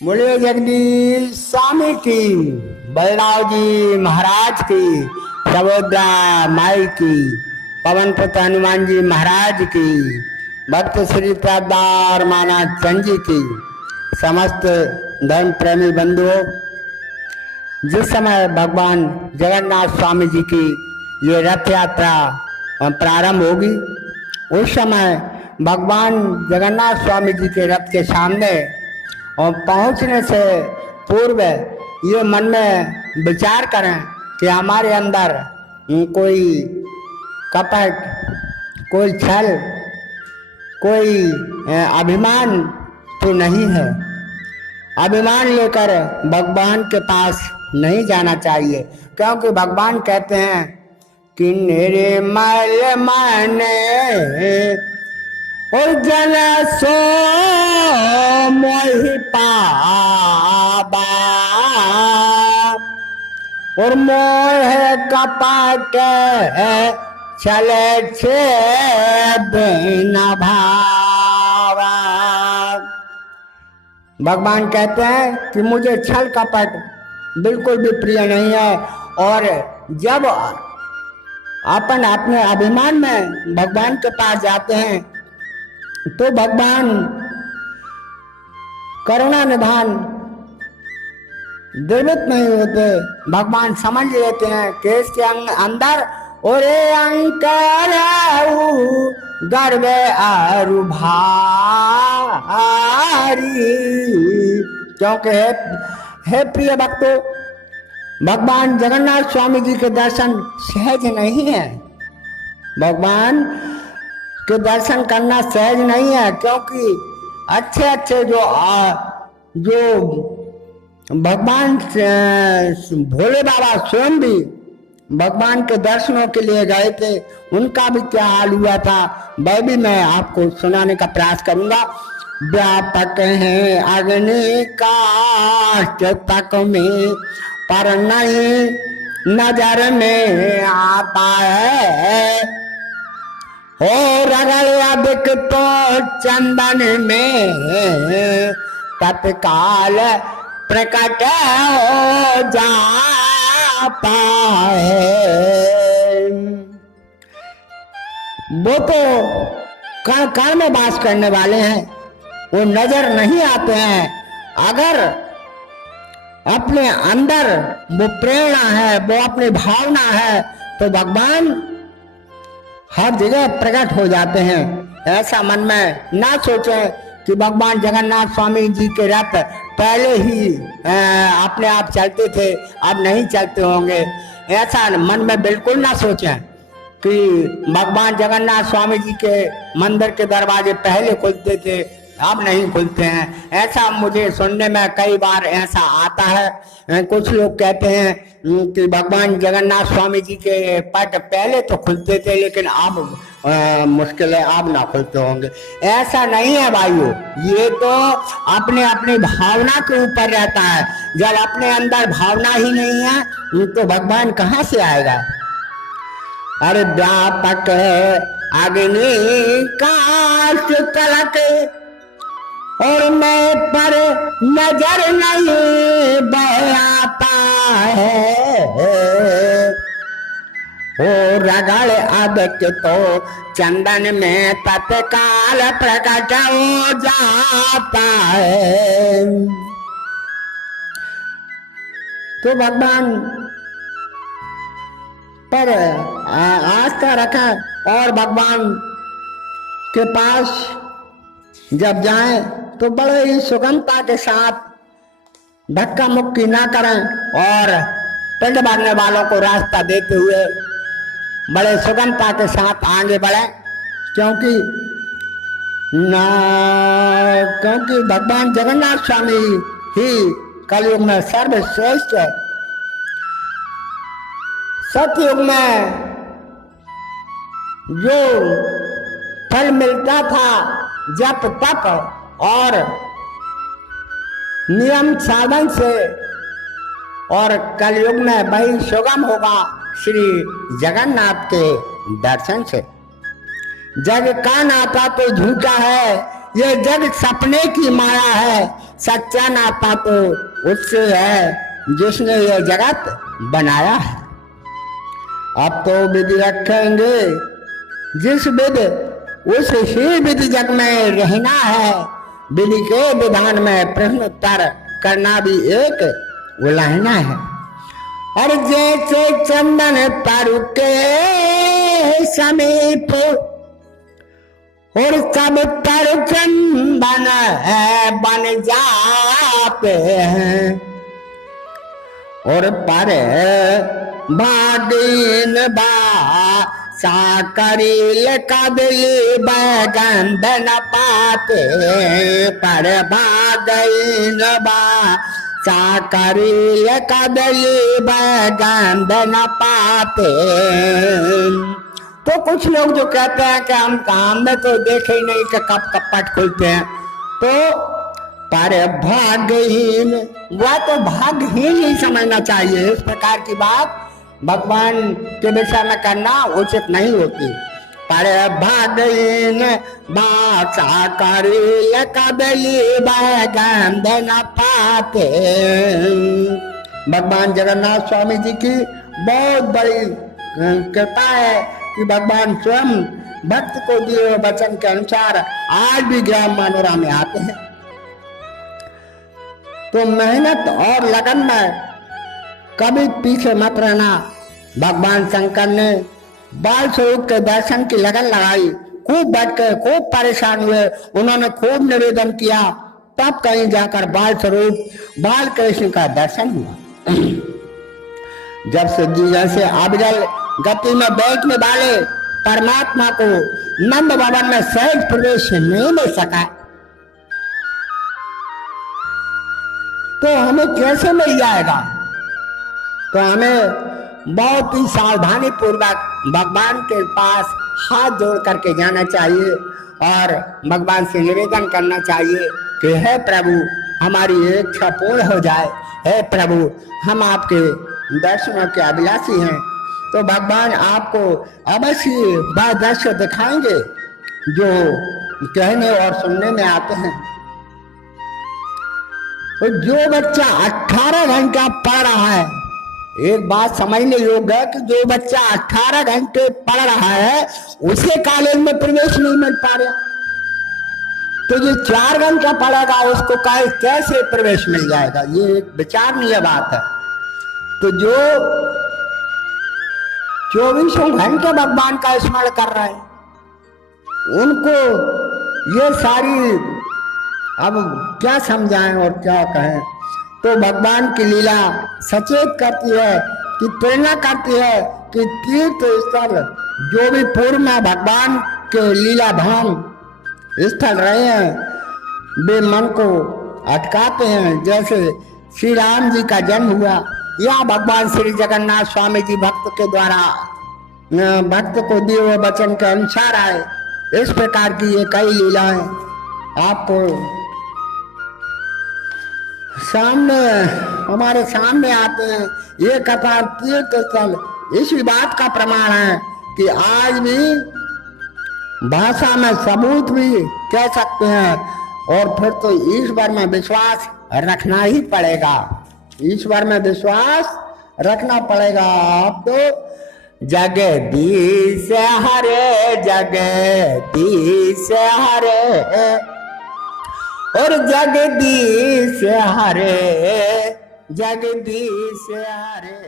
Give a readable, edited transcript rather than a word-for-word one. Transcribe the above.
बोले जगदीश स्वामी की, बलराव जी महाराज की, सबोद्रा माई की, पवन पुत्र हनुमान जी महाराज की, भक्त श्री प्रदार माना चंद जी की, समस्त धर्म प्रेमी बंधुओं, जिस समय भगवान जगन्नाथ स्वामी जी की ये रथ यात्रा प्रारंभ होगी, उस समय भगवान जगन्नाथ स्वामी जी के रथ के सामने और पहुंचने से पूर्व ये मन में विचार करें कि हमारे अंदर कोई कपट, कोई छल, कोई अभिमान तो नहीं है। अभिमान लेकर भगवान के पास नहीं जाना चाहिए, क्योंकि भगवान कहते हैं कि निर्मल मन और जन सो मोहि पावा और मोह कपट चले छे बिना भावा। भगवान कहते हैं कि मुझे छल कपट बिल्कुल भी प्रिय नहीं है, और जब अपन अपने अभिमान में भगवान के पास जाते हैं तो भगवान करुणा निधान द्रवित नहीं होते। भगवान समझ लेते हैं कि इसके अंदर ओरे अंकर गर्व आरु भारी, क्योंकि हे प्रिय भक्तों, भगवान जगन्नाथ स्वामी जी के दर्शन सहज नहीं है। भगवान के दर्शन करना सहज नहीं है, क्योंकि अच्छे अच्छे जो भगवान भोले बाबा स्वयं भी भगवान के दर्शनों के लिए गए थे, उनका भी क्या हाल हुआ था वह भी मैं आपको सुनाने का प्रयास करूंगा। व्यापक है अग्नि काष्ठ तक में, पर नहीं नजर में आता है, हो रगड़ अधिक तो चंदन में तत्काल प्रकट हो जाता है। वो तो कण कण में वास करने वाले हैं, वो नजर नहीं आते हैं। अगर अपने अंदर वो प्रेरणा है, वो अपनी भावना है, तो भगवान हर जगह प्रकट हो जाते हैं। ऐसा मन में ना सोचें कि भगवान जगन्नाथ स्वामी जी के रथ पहले ही अपने आप चलते थे, अब नहीं चलते होंगे। ऐसा मन में बिल्कुल ना सोचें कि भगवान जगन्नाथ स्वामी जी के मंदिर के दरवाजे पहले खुलते थे, अब नहीं खुलते हैं। ऐसा मुझे सुनने में कई बार ऐसा आता है। कुछ लोग कहते हैं कि भगवान जगन्नाथ स्वामी जी के पट पहले तो खुलते थे, लेकिन अब मुश्किल है, अब ना खुलते होंगे। ऐसा नहीं है भाइयों, ये तो अपने अपनी भावना के ऊपर रहता है। जब अपने अंदर भावना ही नहीं है तो भगवान कहाँ से आएगा। अरे व्यापक अग्नि काष्ठ तलक और मैं पर नजर नहीं बहता है, हो रगड़ अधिक तो चंदन में तत्काल प्रकट हो जाता है। तो भगवान पर आस्था रखा और भगवान के पास जब जाएं तो बड़े ही सुगमता के साथ धक्का मुक्की ना करें और पिंड भरने वालों को रास्ता देते हुए बड़े सुगमता के साथ आगे बढ़े, क्योंकि भगवान जगन्नाथ स्वामी ही कलयुग में सर्वश्रेष्ठ है। सतयुग में जो फल मिलता था जप तप और नियम साधन से, और कलयुग में वही सुगम होगा श्री जगन्नाथ के दर्शन से। जग का नाता तो झूठा है, ये जग सपने की माया है, सच्चा नाता तो उससे है जिसने ये जगत बनाया है। अब तो विधि रखेंगे जिस विधि उस ही विधि जग में रहना है। विधि के विधान में प्रश्न उत्तर करना भी एक उलाहना है। और जैसे चंदन पर के समीप और सब पर चंदन बन जाते हैं, और पर भागीन बा साकरील कदली बैगंध न पाते, पर भागीन बा साकरील कदली बैगंध न पाते। तो कुछ लोग जो कहते हैं कि हम काम में तो देखे ही नहीं कि कब कपट खुलते हैं, तो पर भाग्यहीन, वह तो भाग्यहीन ही समझना चाहिए। इस प्रकार की बात भगवान के विषय में करना उचित नहीं होती। पर भाग्यहीन बाचा करील कदली बैगंध न पाते। भगवान जगन्नाथ स्वामी जी की बहुत बड़ी कृपा है कि भगवान स्वयं भक्त को दिए हुए वचन के अनुसार आज भी ग्राम मानोरा में आते हैं। तो मेहनत और लगन में कभी पीछे मत रहना। भगवान शंकर ने बाल स्वरूप के दर्शन की लगन लगाई, खूब भटके, खूब परेशान हुए, उन्होंने खूब निवेदन किया, तब कहीं जाकर बाल स्वरूप बाल कृष्ण का दर्शन हुआ। जब शिव जी जैसे अविरल गति में बैठने वाले परमात्मा को नंद भवन में सहज प्रवेश नहीं मिल सका, तो हमें कैसे मिल जाएगा? तो हमें बहुत ही सावधानी पूर्वक भगवान के पास हाथ जोड़ करके जाना चाहिए और भगवान से निवेदन करना चाहिए कि हे प्रभु, हमारी इच्छा पूर्ण हो जाए। हे प्रभु, हम आपके दर्शनों के अभिलाषी हैं। तो भगवान आपको अवश्य वह दृश्य दिखाएंगे जो कहने और सुनने में आते हैं। तो जो बच्चा 18 घंटा पढ़ रहा है, एक बात समझने योग्य है कि जो बच्चा 18 घंटे पढ़ रहा है उसे कॉलेज में प्रवेश नहीं मिल पा रहा, तो जो 4 घंटा पढ़ेगा उसको कैसे प्रवेश मिल जाएगा? ये एक विचारणीय बात है। तो जो 24 घंटे भगवान का स्मरण कर रहे हैं, उनको ये सारी अब क्या समझाएं और क्या कहें। तो भगवान की लीला सचेत करती है कि प्रेरणा करती है कि तीर्थ स्थल जो भी पूर्व में भगवान के लीला धाम स्थल रहे हैं, वे मन को अटकाते हैं। जैसे श्री राम जी का जन्म हुआ, या भगवान श्री जगन्नाथ स्वामी जी भक्त के द्वारा भक्त को दिए हुए वचन के अनुसार आए। इस प्रकार की ये कई लीलाएं आपको सामने हमारे सामने आते हैं। ये कथा तीर्थ स्थल इसी बात का प्रमाण है कि आज भी भाषा में सबूत भी कह सकते हैं। और फिर तो ईश्वर में विश्वास रखना ही पड़ेगा, ईश्वर में विश्वास रखना पड़ेगा। आप तो जगदीश हरे, जगदीश हरे, और जगदीश हरे, जगदीश हरे।